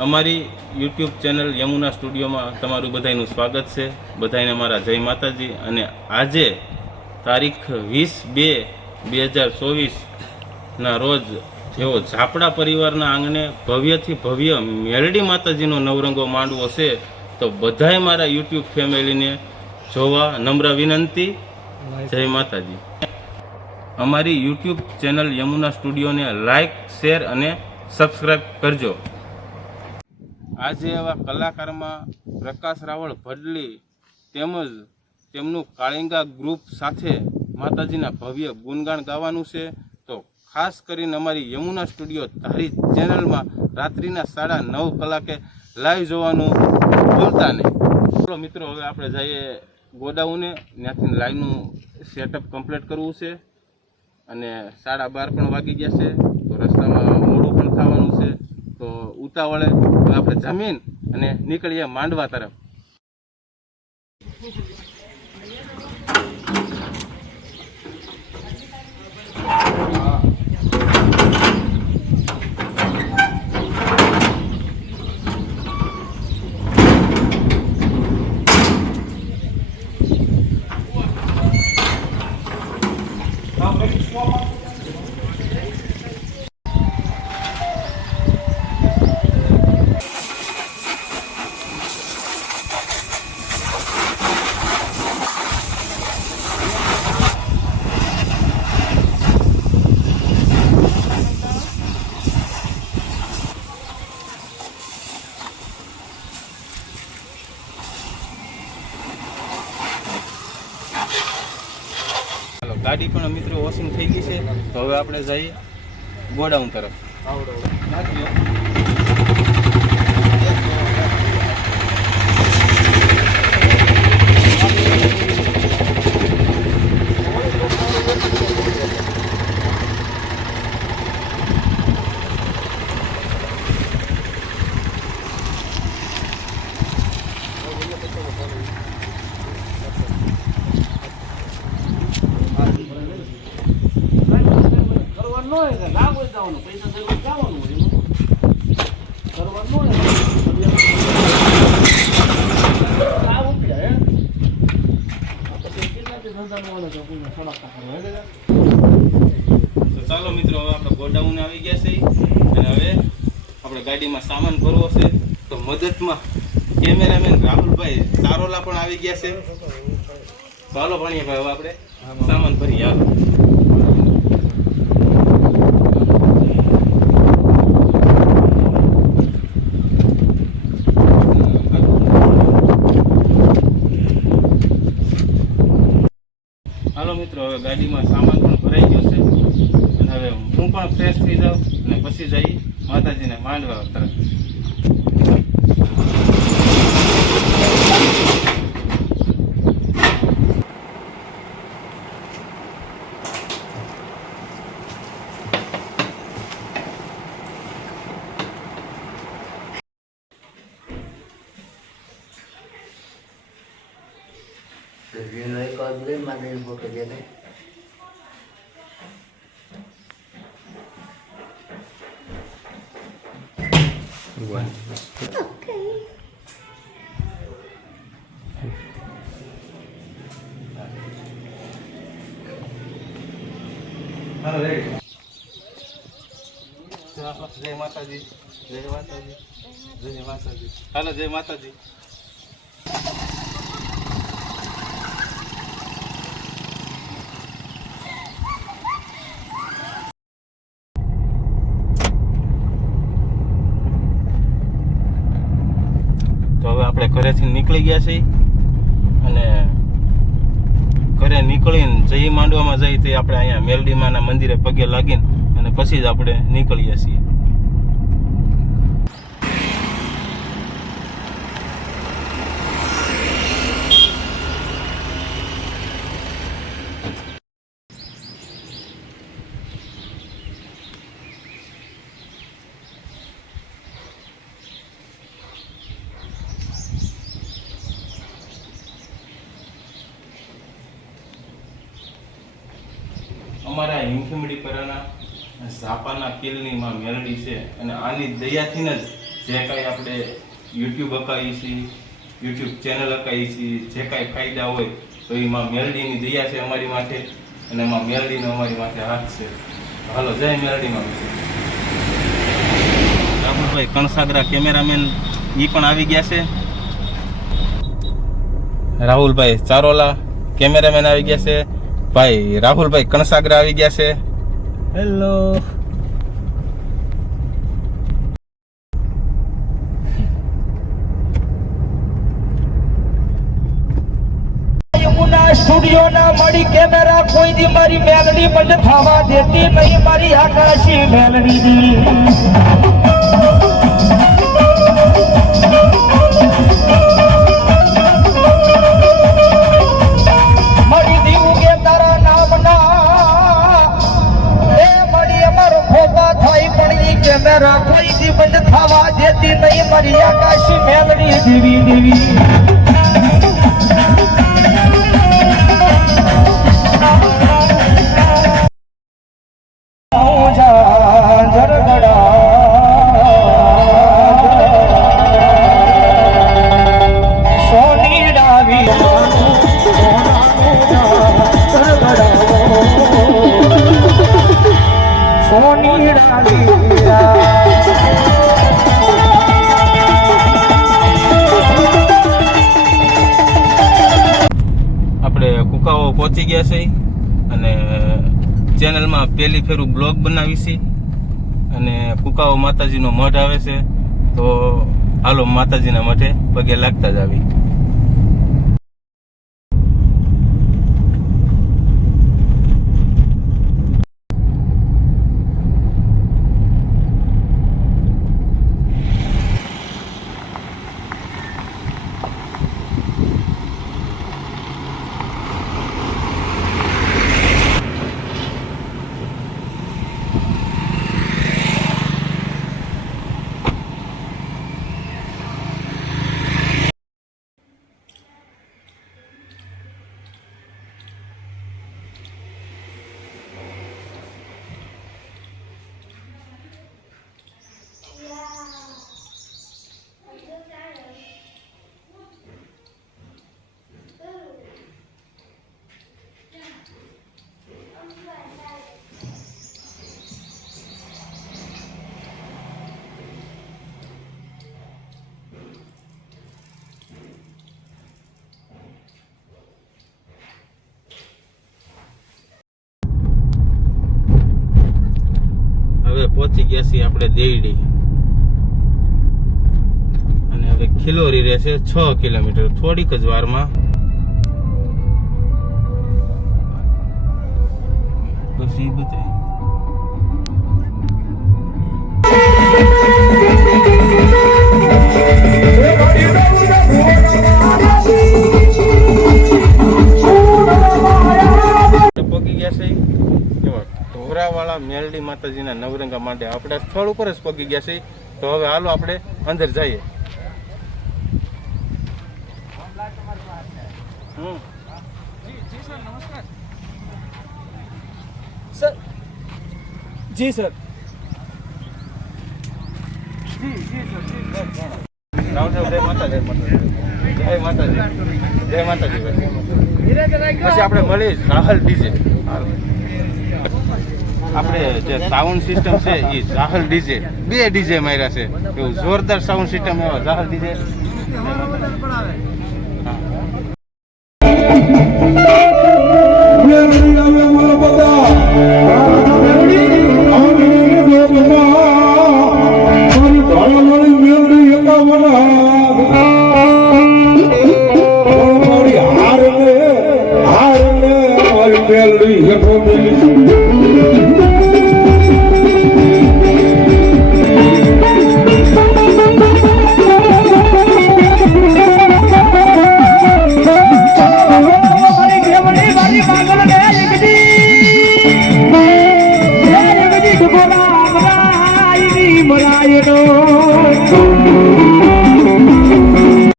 અમારી YouTube channel Yamuna સ્ટુડિયોમાં તમારું બધાનું સ્વાગત છે. બધાને મારા જય માતાજી અને આજે તારીખ વીસ બે બે હજાર ચોવીસના રોજ એવો ઝાપડા પરિવારના આંગણે ભવ્યથી ભવ્ય મેરડી માતાજીનો નવરંગો માંડવો છે. તો બધાય મારા યુટ્યુબ ફેમિલીને જોવા નમ્ર વિનંતી. જય માતાજી. અમારી યુટ્યુબ ચેનલ યમુના સ્ટુડિયોને લાઈક, શેર અને સબસ્ક્રાઈબ કરજો. આજે એવા કલાકારમાં પ્રકાશ રાવળ, ભડલી તેમજ તેમનું કાળિંગા ગ્રુપ સાથે માતાજીના ભવ્ય ગુણગાન ગાવાનું છે. તો ખાસ કરીને અમારી યમુના સ્ટુડિયો ધારી ચેનલમાં રાત્રિના સાડા નવ કલાકે લાઈવ જોવાનું ભૂલતા નહીં. ચલો મિત્રો, હવે આપણે જઈએ ગોડાઉને. ત્યાંથી લાઈવનું સેટઅપ કમ્પ્લીટ કરવું છે. અને સાડા બાર પણ વાગી ગયા છે. તો રસ્તામાં મોડું પણ થવાનું તો ઉતાવળે આપણે જમીન અને નીકળીએ માંડવા તરફ ચાલો ગાડી પણ મિત્રો વોશિંગ થઈ ગઈ છે. તો હવે આપણે જઈએ ગોડાઉન તરફ કરવાનું હોય કે ના હોય જવાનું પૈસા દેવા જવાનું હોય કરવાનું ને ને તો ચાલો મિત્રો હવે આપણે ગોડાઉન આવી ગયા છે અને હવે આપણે ગાડીમાં સામાન ભરવો છે. તો મદદમાં કેમેરામેન રાહુલભાઈ સારોલા પણ આવી ગયા છે. ચાલો ભાઈ હવે આપણે સામાન ભરી આવો હાલો મિત્રો હવે ગાડીમાં સામાન પણ ભરાઈ ગયો છે. અને હવે હું પણ ફ્રેશ થઈ જાઉં અને પછી જઈ માતાજીને માંડવા તરફ. હાલો રેડી જય માતાજી જય માતાજી જય માતાજી હાલો જય માતાજી તો હવે આપણે ઘરેથી નીકળી ગયા છીએ અને ઘરે નીકળીને જઈ માંડવામાં જઈ તે આપણે અહીંયા મેલડીમાના મંદિરે પગે લાગીને અને પછી જ આપણે નીકળીએ છીએ. અમારા હિમખીમડી પરાના ઝાપાના તિલની માં મેલડી છે અને આની દયાથી જ જે કાંઈ આપણે યુટ્યુબ અકાઈએ છીએ યુટ્યુબ ચેનલ અકાઈએ છીએ, જે કાંઈ ફાયદા હોય તો એમાં મેલડીની દયા છે અમારી માટે અને એમાં મેલડીનો અમારી માટે હાથ છે. હાલો, જય મેલડીમાં રાહુલભાઈ કણસાગરા કેમેરામેન એ પણ આવી ગયા છે. રાહુલભાઈ, ચારોલા કેમેરામેન આવી ગયા છે. ભાઈ રાહુલભાઈ કણસાગરા આવી ગયા છે. હેલો યમુના સ્ટુડિયો ના મળી કેમેરા કોઈ દી મારી મેલડી બંધ થવા દેતી નહીં મારી આકાશી મેલડી આપણે કુકાઓ પહોંચી ગયા છે અને ચેનલમાં પહેલી ફેરું બ્લોગ બનાવી છે અને કુકાઓ માતાજીનો મઠ આવે છે. તો હાલો માતાજીના મઠે પગે લાગતા જ આવી હવે પહોંચી ગયા છીએ આપણે દેવડી અને હવે ખિલોરી રહેશે છ કિલોમીટર. થોડીક જ વારમાં. પછી બતાવી માતાજીના નવરંગા માટે આપણે સ્થળ ઉપર જ પગી ગયા છે તો હવે હાલો આપણે અંદર જઈએ. જી સર. જય માતાજી. જય માતાજી. જય માતાજી. પછી આપણે મળીએ રાહલ ડીજે. આપણે જે સાઉન્ડ સિસ્ટમ છે એ રાહલ ડીજે બે ડીજે માર્યા છે. એવું જોરદાર સાઉન્ડ સિસ્ટમ એવા રાહલ ડીજે